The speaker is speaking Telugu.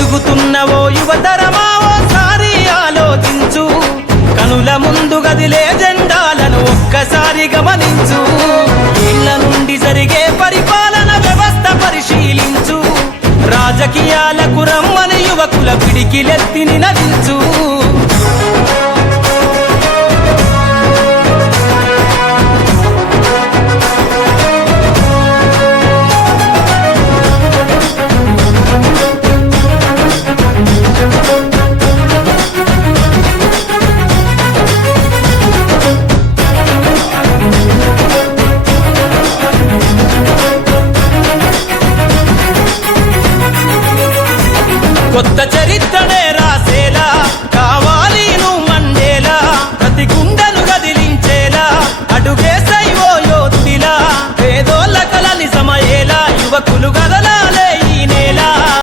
ఎదుగుతున్నవో యువతరమా ఓసారి ఆలోచించు, కనుల ముందు గదిలే జెండాలను ఒక్కసారి గమనించు. ఇళ్ల నుండి జరిగే పరిపాలన వ్యవస్థ పరిశీలించు, రాజకీయాలకు రమ్మని యువకుల పిడికిలెత్తి నినదించు. కొత్త చరిత్రనే